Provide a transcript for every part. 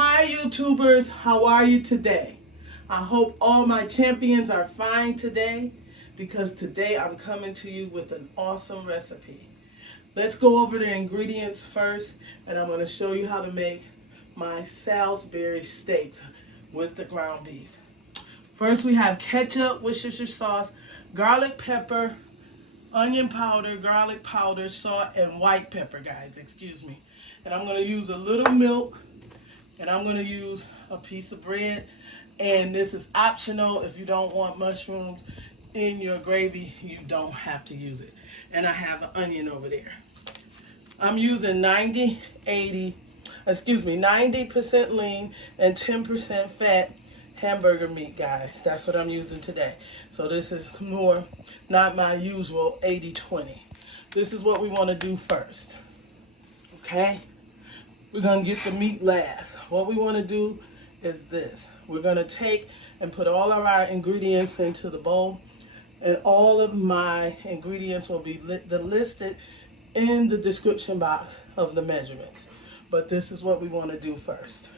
Hi YouTubers, how are you today? I hope all my champions are fine today because today I'm coming to you with an awesome recipe. Let's go over the ingredients first and I'm going to show you how to make my Salisbury steaks with the ground beef. First we have ketchup, Worcestershire sauce, garlic pepper, onion powder, garlic powder, salt, and white pepper, guys, excuse me. And I'm going to use a little milk. And I'm going to use a piece of bread. And this is optional. If you don't want mushrooms in your gravy, you don't have to use it. And I have an onion over there. I'm using 90% lean and 10% fat hamburger meat, guys. That's what I'm using today. So this is more, not my usual 80-20. This is what we want to do first. Okay? We're going to get the meat last. What we want to do is this. We're going to take and put all of our ingredients into the bowl. And all of my ingredients will be listed in the description box of the measurements. But this is what we want to do first.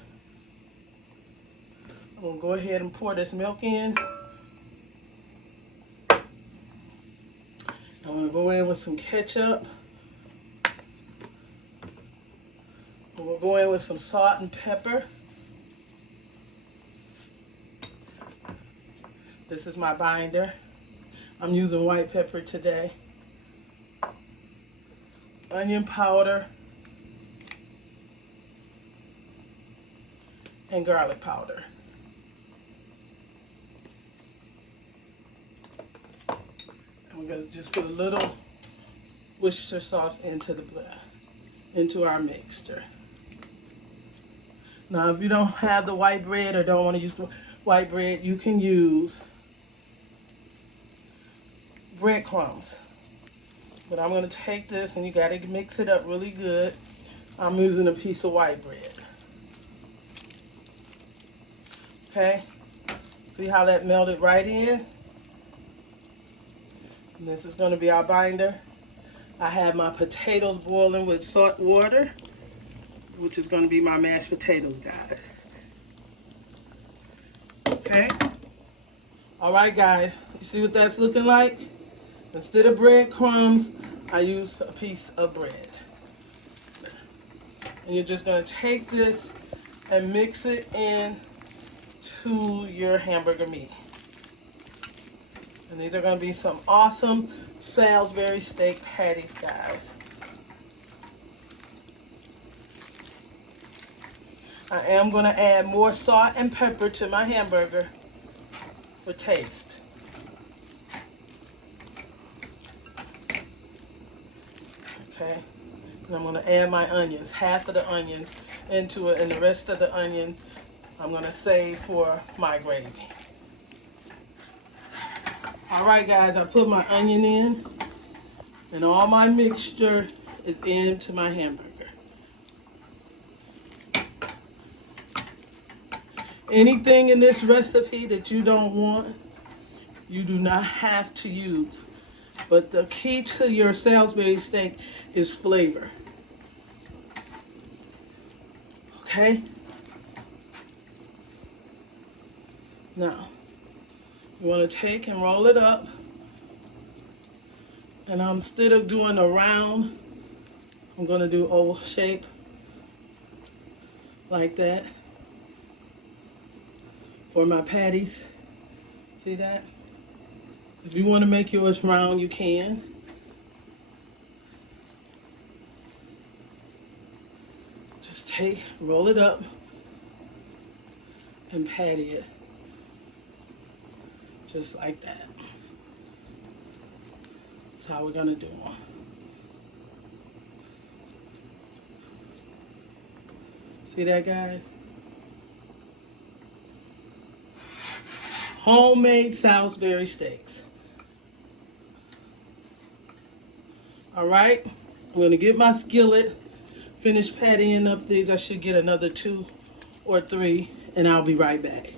I'm going to go ahead and pour this milk in. I'm going to go in with some ketchup. We'll go in with some salt and pepper. This is my binder. I'm using white pepper today. Onion powder. And garlic powder. And we're going to just put a little Worcestershire sauce into our mixture. Now, if you don't have the white bread or don't want to use the white bread, you can use breadcrumbs. But I'm going to take this and you got to mix it up really good. I'm using a piece of white bread. Okay? See how that melted right in? And this is going to be our binder. I have my potatoes boiling with salt water, which is going to be my mashed potatoes, guys. Okay? Alright, guys. You see what that's looking like? Instead of breadcrumbs, I use a piece of bread. And you're just going to take this and mix it in to your hamburger meat. And these are going to be some awesome Salisbury steak patties, guys. I am going to add more salt and pepper to my hamburger for taste. Okay, and I'm going to add my onions, half of the onions into it, and the rest of the onion I'm going to save for my gravy. Alright guys, I put my onion in, and all my mixture is into my hamburger. Anything in this recipe that you don't want, you do not have to use. But the key to your Salisbury steak is flavor. Okay? Now, you want to take and roll it up. And instead of doing a round, I'm going to do oval shape like that. For my patties. See that? If you want to make yours round, you can. Just roll it up and patty it. Just like that. That's how we're going to do them. See that, guys? Homemade Salisbury steaks. Alright, I'm going to get my skillet, finish pattying up these. I should get another 2 or 3, and I'll be right back.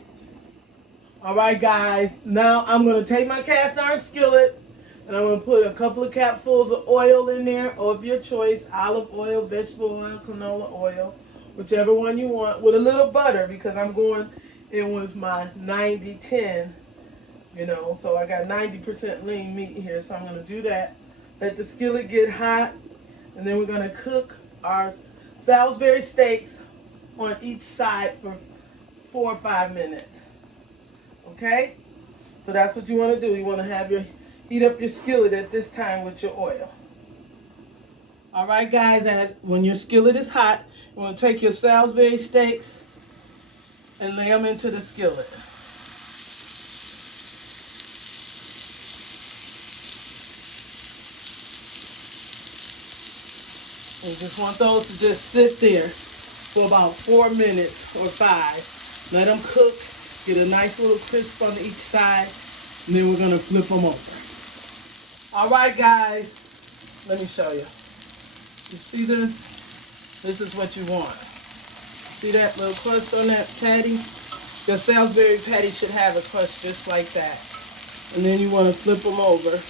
Alright guys, now I'm going to take my cast iron skillet, and I'm going to put a couple of capfuls of oil in there, of your choice, olive oil, vegetable oil, canola oil, whichever one you want, with a little butter because I'm going in with my 90-10, you know, so I got 90% lean meat here, so I'm going to do that. Let the skillet get hot, and then we're going to cook our Salisbury steaks on each side for 4 or 5 minutes. Okay? So that's what you want to do. You want to have your heat up your skillet at this time with your oil. All right, guys, when your skillet is hot, you want to take your Salisbury steaks and lay them into the skillet. You just want those to just sit there for about 4 minutes or 5. Let them cook, get a nice little crisp on each side, and then we're going to flip them over. All right, guys, let me show you. You see this? This is what you want. See that little crust on that patty? The Salisbury patty should have a crust just like that. And then you want to flip them over.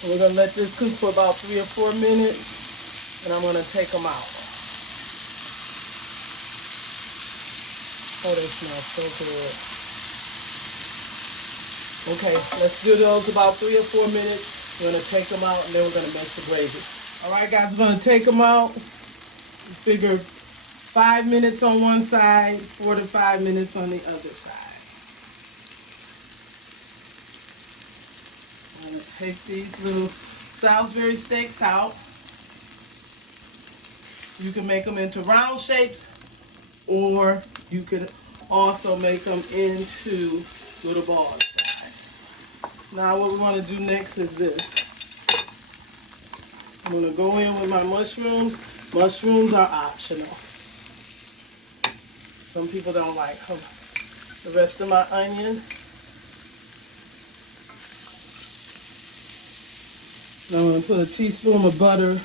And we're going to let this cook for about 3 or 4 minutes, and I'm going to take them out. Oh, they smell so good. Okay, let's do those about 3 or 4 minutes. We're going to take them out, and then we're going to make the gravy. All right, guys, we're going to take them out. Figure 5 minutes on one side, 4 to 5 minutes on the other side. I'm going to take these little Salisbury steaks out. You can make them into round shapes, or you can also make them into little balls. Now what we want to do next is this. I'm going to go in with my mushrooms. Mushrooms are optional. Some people don't like them. The rest of my onion. Now I'm going to put a teaspoon of butter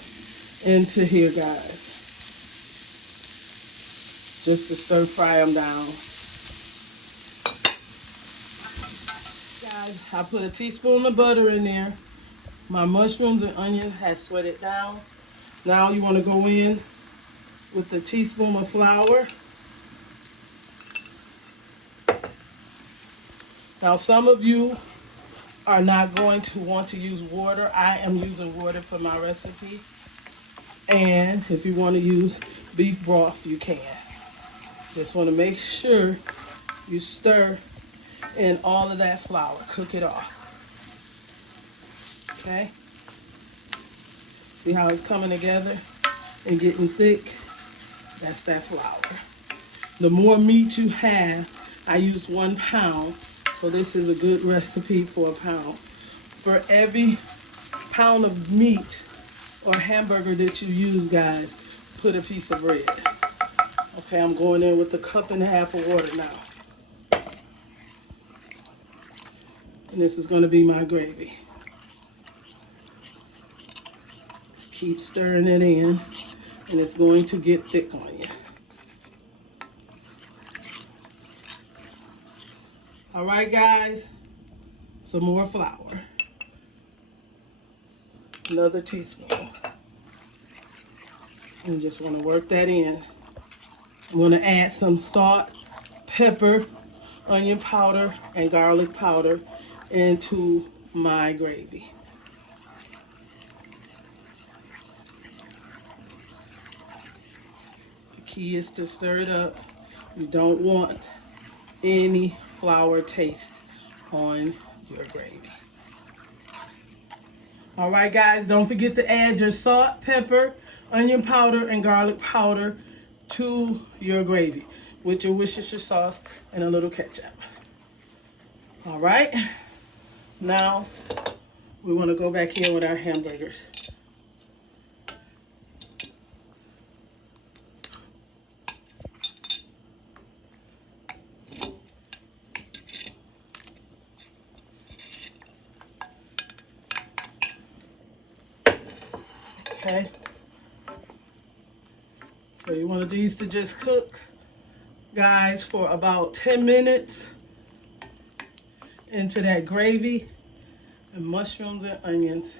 into here, guys. Just to stir fry them down. Guys, I put a teaspoon of butter in there. My mushrooms and onion have sweated down. Now you want to go in with a teaspoon of flour. Now some of you are not going to want to use water. I am using water for my recipe. And if you want to use beef broth, you can. Just want to make sure you stir in all of that flour. Cook it off. Okay? See how it's coming together and getting thick? That's that flour. The more meat you have, I use 1 pound. So this is a good recipe for a pound. For every pound of meat or hamburger that you use, guys, put a piece of bread. Okay, I'm going in with a 1.5 cups of water now. And this is going to be my gravy. Just keep stirring it in, and it's going to get thick on you. All right, guys, some more flour. Another teaspoon. And just want to work that in. I'm going to add some salt, pepper, onion powder, and garlic powder into my gravy. The key is to stir it up. You don't want any flour taste on your gravy. All right, guys, don't forget to add your salt, pepper, onion powder, and garlic powder to your gravy with your Worcestershire sauce and a little ketchup. All right, now we want to go back in with our hamburgers. Okay, so you want these to just cook, guys, for about 10 minutes into that gravy and mushrooms and onions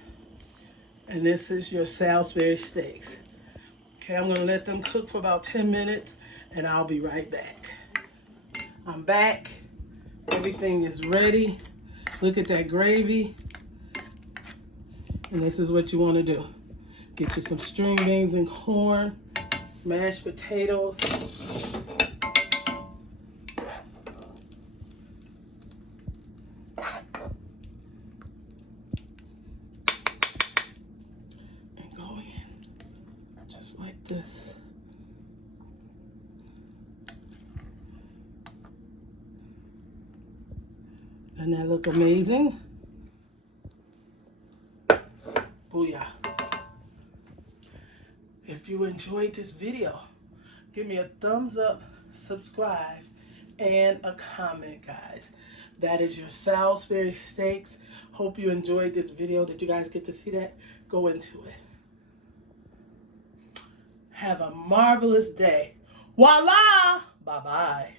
And this is your Salisbury steaks. Okay, I'm gonna let them cook for about 10 minutes and I'll be right back. I'm back. Everything is ready. Look at that gravy. And this is what you want to do. Get you some string beans and corn, mashed potatoes. And go in just like this. Doesn't that look amazing? Booyah. If you enjoyed this video, give me a thumbs up, subscribe, and a comment, guys. That is your Salisbury steaks. Hope you enjoyed this video. Did you guys get to see that? Go into it. Have a marvelous day. Voila! Bye-bye.